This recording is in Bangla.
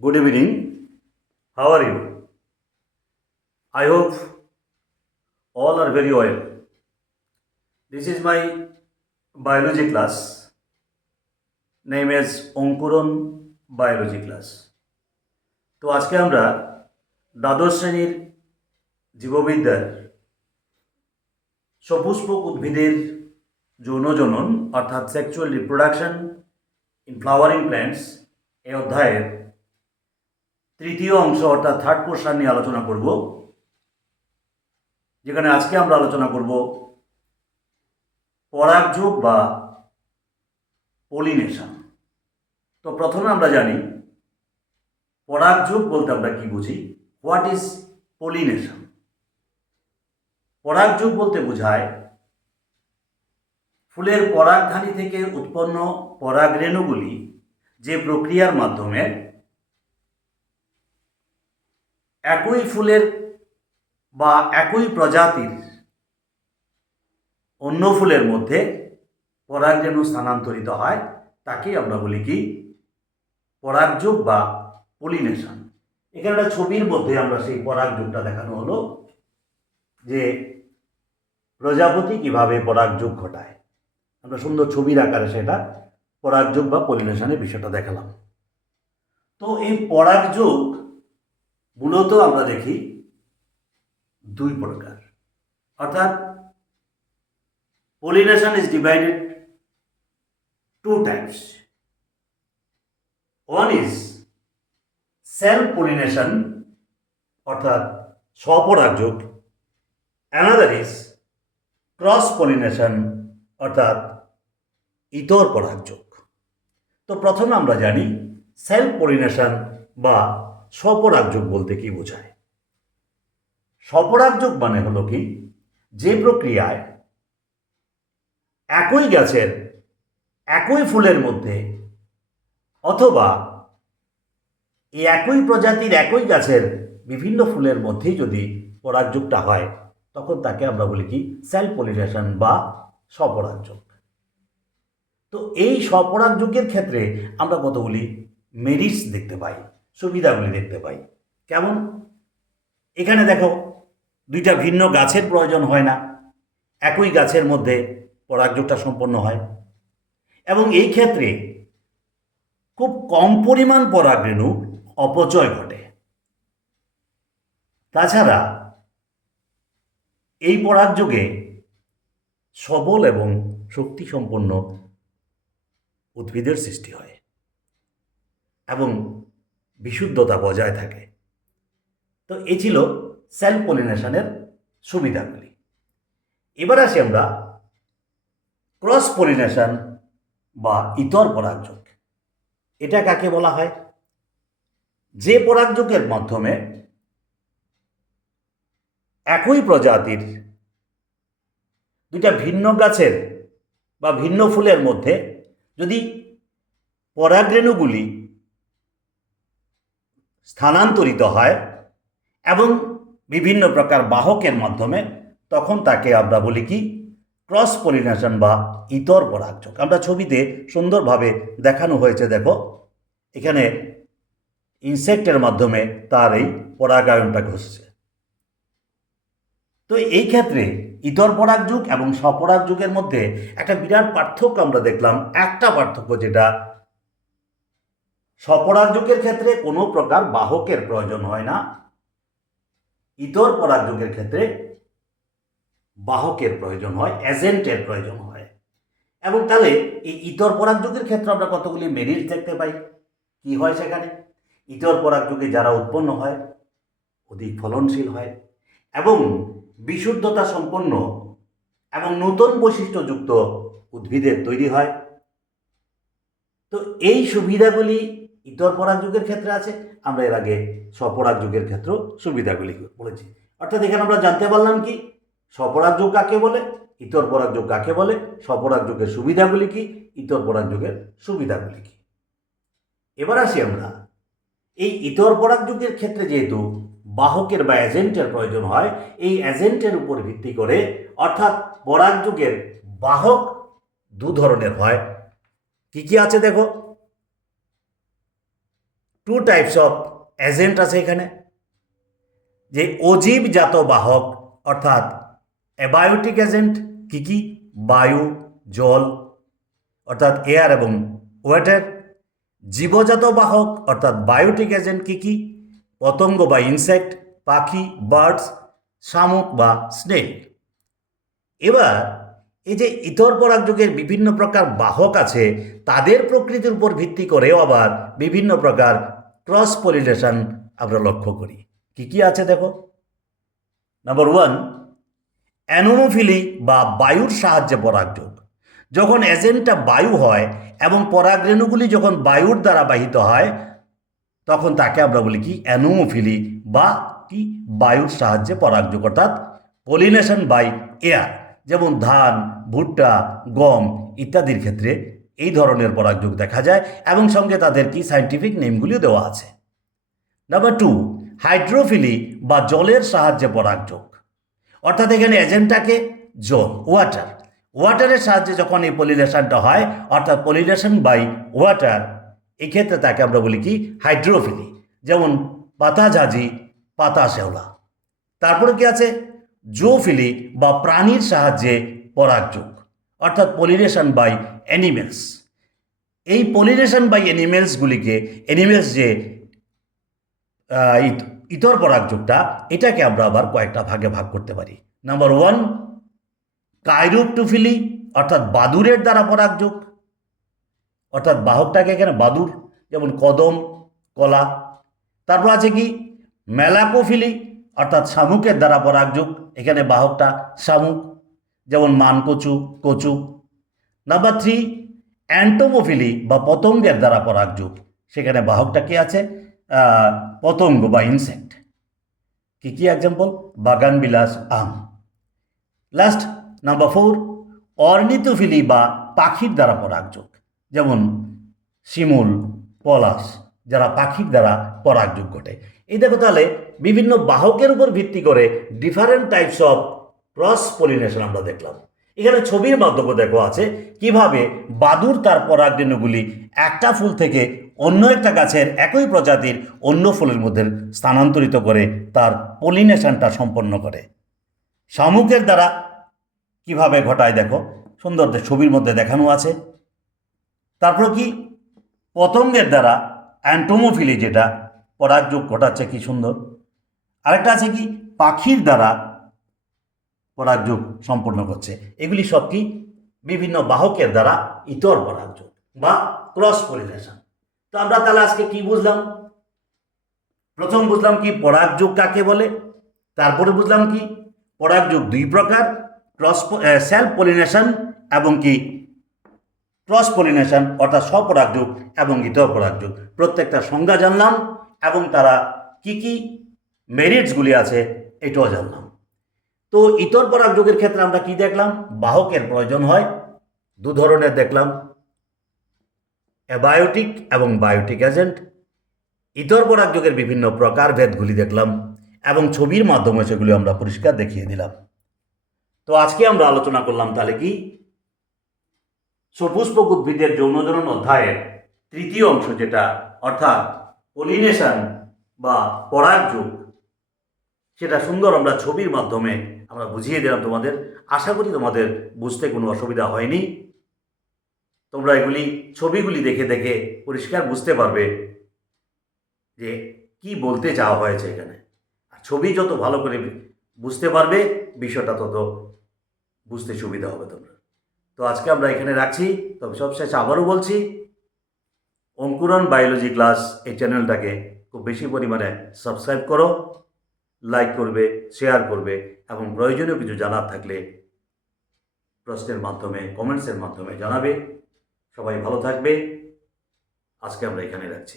Good evening. How are you? I hope all are very well. This is my biology class. Name is Ankuran biology class. তো আজকে আমরা দ্বাদশ শ্রেণীর জীববিদ্যার সপুষ্পক উদ্ভিদের যৌনজনন অর্থাৎ sexual reproduction in flowering plants এই অধ্যায়ের তৃতীয় অংশ অর্থাৎ থার্ড পোর্শন নিয়ে আলোচনা করব, যেখানে আজকে আমরা আলোচনা করব পরাগযোগ বা পলিনেশন। তো প্রথমে আমরা জানি পরাগযোগ বলতে আমরা কি বুঝি। What is pollination? পরাগযোগ বলতে বোঝায় ফুলের পরাগধানী থেকে উৎপন্ন পরাগরেণুগুলি যে প্রক্রিয়ার মাধ্যমে একই ফুলের বা একই প্রজাতির অন্য ফুলের মধ্যে পরাগরেণু স্থানান্তরিত হয়, তাকেই আমরা বলি কি পরাগযোগ বা পলিনেশন। এখানে একটা ছবির মধ্যে আমরা সেই পরাগযোগটা দেখানো হলো, যে প্রজাপতি কিভাবে পরাগযোগ ঘটায়। আমরা সুন্দর ছবির আকারে সেটা পরাগযোগ বা পলিনেশনের বিষয়টা দেখালাম। তো এই পরাগযোগ মূলত আমরা দেখি দুই প্রকার, অর্থাৎ pollination is divided two types. One is self pollination অর্থাৎ স্বপরাগযোগ, another is ক্রস পলিনেশন অর্থাৎ ইতর পরাগযোগ। তো প্রথমে আমরা জানি সেলফ পলিনেশন বা স্বপরাগযোগ বলতে কি বোঝায়। স্বপরাগযোগ মানে হলো কি, যে প্রক্রিয়ায় একই গাছের একই ফুলের মধ্যে অথবা এই একই প্রজাতির একই গাছের বিভিন্ন ফুলের মধ্যেই যদি পরাগযোগটা হয়, তখন তাকে আমরা বলি কি সেলফ পলিনেশন বা স্বপরাগযোগ। তো এই স্বপরাগযোগের ক্ষেত্রে আমরা কতগুলি মেরিটস দেখতে পাই, সুবিধাগুলি দেখতে পাই। কেমন? এখানে দেখো, দুইটা ভিন্ন গাছের প্রয়োজন হয় না, একই গাছের মধ্যে পরাগযোগটা সম্পন্ন হয়, এবং এই ক্ষেত্রে খুব কম পরিমাণ পরাগরেণু অপচয় ঘটে। তাছাড়া এই পরাগযোগে সবল এবং শক্তিসম্পন্ন উদ্ভিদের সৃষ্টি হয় এবং বিশুদ্ধতা বজায় থাকে। তো এই ছিল সেলফ পলিনেশনের সুবিধাগুলি। এবার আসি আমরা ক্রস পলিনেশন বা ইতর পরাগযোগ। এটা কাকে বলা হয়? যে পরাগযোগের মাধ্যমে একই প্রজাতির দুইটা ভিন্ন গাছের বা ভিন্ন ফুলের মধ্যে যদি পরাগরেণুগুলি স্থানান্তরিত হয় এবং বিভিন্ন প্রকার বাহকের মাধ্যমে, তখন তাকে আমরা বলি কি ক্রস পলিনেশন বা ইতর পরাগযোগ। আমরা ছবিতে সুন্দরভাবে দেখানো হয়েছে, দেখো এখানে ইনসেক্টের মাধ্যমে তার এই পরাগায়নটা ঘটছে। তো এই ক্ষেত্রে ইতর পরাগযোগ এবং স্বপরাগযোগের মধ্যে একটা বিরাট পার্থক্য আমরা দেখলাম। একটা পার্থক্য, যেটা স্বপরাগযোগের ক্ষেত্রে কোনো প্রকার বাহকের প্রয়োজন হয় না, ইতর পরাগযোগের ক্ষেত্রে বাহকের প্রয়োজন হয়, এজেন্টের প্রয়োজন হয়। এবং তাহলে এই ইতর পরাগযোগের ক্ষেত্রে আমরা কতগুলি মেরিট দেখতে পাই। কি হয় সেখানে? ইতর পরাগযোগে যারা উৎপন্ন হয় অধিক ফলনশীল হয় এবং বিশুদ্ধতা সম্পন্ন এবং নতুন বৈশিষ্ট্যযুক্ত উদ্ভিদের তৈরি হয়। তো এই সুবিধাগুলি ইতর পরাগযোগের ক্ষেত্রে আছে। আমরা এর আগে স্বপরাগযোগের ক্ষেত্রেও সুবিধাগুলি বলেছি। অর্থাৎ এখানে আমরা জানতে পারলাম কি স্বপরাগযোগ কাকে বলে, ইতর পরাগযোগ কাকে বলে, স্বপরাগযোগের সুবিধাগুলি কি, ইতর পরাগযোগের সুবিধাগুলি কি। এবার আসি আমরা এই ইতর পরাগযোগের ক্ষেত্রে যেহেতু বাহকের বা এজেন্টের প্রয়োজন হয়, এই এজেন্টের উপর ভিত্তি করে, অর্থাৎ পরাগযোগের বাহক দু ধরনের হয়। কি কি আছে দেখো। টু টাইপস অফ এজেন্ট আছে এখানে, যে অজীবজাত বাহক অর্থাৎ অ্যাবায়োটিক এজেন্ট কি কি, বায়ু, জল অর্থাৎ এয়ার এবং ওয়াটার। জীবজাত বাহক অর্থাৎ বায়োটিক এজেন্ট কি কি, পতঙ্গ বা ইনসেক্ট, পাখি বার্ডস, শামুক বা স্নেক। এবার এই যে ইতর পরাগযোগের বিভিন্ন প্রকার বাহক আছে, তাদের প্রকৃতির উপর ভিত্তি করেও আবার বিভিন্ন প্রকার ক্রস পলিনেশন আমরা লক্ষ্য করি। কি কি আছে দেখো। নাম্বার 1, অ্যানোমোফিলি বা বায়ুর সাহায্যে পরাগযোগ। যখন এজেন্টটা বায়ু হয় এবং পরাগরেণুগুলি যখন বায়ুর দ্বারা বাহিত হয়, তখন তাকে আমরা বলি কি, অ্যানোমোফিলি বা কি, বায়ুর সাহায্যে পরাগযোগ অর্থাৎ পলিনেশন বাই এয়ার। যেমন ধান, ভুট্টা, গম ইত্যাদির ক্ষেত্রে এই ধরনের পরাগযোগ দেখা যায় এবং সঙ্গে তাদের কি সায়েন্টিফিক নেমগুলিও দেওয়া আছে। নাম্বার 2, হাইড্রোফিলি বা জলের সাহায্যে পরাগযোগ। অর্থাৎ এখানে এজেন্টটাকে জল, ওয়াটারের সাহায্যে যখন এই পলিনেশনটা হয়, অর্থাৎ পলিনেশন বাই ওয়াটার, এই ক্ষেত্রে তাকে আমরা বলি কি, হাইড্রোফিলি। যেমন পাতাঝাজি, পাতা শেওলা। তারপরে কি আছে, জুওফিলি বা প্রাণীর সাহায্যে পরাগযোগ অর্থাৎ পলিনেশন বাই অ্যানিমেলস। এই পলিনেশন বাই অ্যানিমেলস যে ইতর পরাগযোগটা, এটাকে আমরা আবার কয়েকটা ভাগে ভাগ করতে পারি। নাম্বার 1, কাইরোপ্টোফিলি অর্থাৎ বাদুড়ের দ্বারা পরাগযোগ, অর্থাৎ বাহকটাকে এখানে বাদুড়, যেমন কদম, কলা। তারপর আছে কি, মেলাকোফিলি অর্থাৎ শামুকের দ্বারা পরাগযোগ, এখানে বাহকটা শামুক, যেমন মানকচু, কচু। নাম্বার 3, অ্যান্টোমোফিলি বা পতঙ্গের দ্বারা পরাগযোগ, সেখানে বাহকটা কি আছে, পতঙ্গ বা ইনসেক্ট। কি কি এক্সাম্পল, বাগানবিলাস, আম। লাস্ট নাম্বার 4, অর্নিথোফিলি বা পাখির দ্বারা পরাগযোগ, যেমন শিমুল, পলাশ, যারা পাখির দ্বারা পরাগযোগ ঘটে। এই দেখো, তাহলে বিভিন্ন বাহকের উপর ভিত্তি করে different types of cross pollination আমরা দেখলাম। এখানে ছবির মাধ্যমে দেখো আছে কিভাবে বাদুড় তার পরাগরেণুগুলি একটা ফুল থেকে অন্য একটা গাছের একই প্রজাতির অন্য ফুলের মধ্যে স্থানান্তরিত করে তার পলিনেশনটা সম্পন্ন করে। শামুকের দ্বারা কিভাবে ঘটায় দেখো, সুন্দর ছবির মধ্যে দেখানো আছে। তারপর কি, পতঙ্গের দ্বারা অ্যান্টোমোফিলি যেটা পরাগযোগ ঘটাচ্ছে, কি সুন্দর। আরেকটা আছে কি, পাখির দ্বারা পরাগযোগ সম্পন্ন করছে। এগুলি সব কি, বিভিন্ন বাহকের দ্বারা ইতর পরাগযোগ বা ক্রস পলিনেশন। তো আমরা তাহলে আজকে কি বুঝলাম? প্রথম বুঝলাম কি পরাগযোগ কাকে বলে, তারপরে বুঝলাম কি পরাগযোগ দুই প্রকার, সেলফ পলিনেশন এবং কি ক্রস পলিনেশন অর্থাৎ স্বপরাগযোগ এবং ইতর পরাগযোগ। প্রত্যেকটা সংজ্ঞা জানলাম এবং তারা কি কি মেরিটসগুলি আছে এটাও জানলাম। তো ইতর পরাগযোগের ক্ষেত্রে আমরা কি দেখলাম, বাহকের প্রয়োজন হয় দু ধরনের দেখলাম, অ্যাবায়োটিক এবং বায়োটিক এজেন্ট। ইতর পরাগযোগের বিভিন্ন প্রকারভেদগুলি দেখলাম এবং ছবির মাধ্যমে সেগুলি আমরা পরিষ্কার দেখিয়ে দিলাম। তো আজকে আমরা আলোচনা করলাম তাহলে কি, সপুষ্পক উদ্ভিদের যৌনজনন অধ্যায়ের তৃতীয় অংশ, যেটা অর্থাৎ পলিনেশন বা পরাগযোগ, সেটা সুন্দর আমরা ছবির মাধ্যমে আমরা বুঝিয়ে দিলাম তোমাদের। আশা করি তোমাদের বুঝতে কোনো অসুবিধা হয়নি। তোমরা এগুলি ছবিগুলি দেখে দেখে পরিষ্কার বুঝতে পারবে যে কি বলতে চাওয়া হয়েছে এখানে। আর ছবি যত ভালো করে বুঝতে পারবে, বিষয়টা তত বুঝতে সুবিধা হবে তোমরা। তো আজকে আমরা এখানে রাখছি। তবে সবশেষে আবারও বলছি, অঙ্কুরন বায়োলজি ক্লাস এই চ্যানেলটাকে খুব বেশি পরিমাণে সাবস্ক্রাইব করো, লাইক করবে, শেয়ার করবে এবং প্রয়োজনীয় কিছু জানার থাকলে প্রশ্নের মাধ্যমে, কমেন্টসের মাধ্যমে জানাবে। সবাই ভালো থাকবে। আজকে আমরা এখানে রাখছি।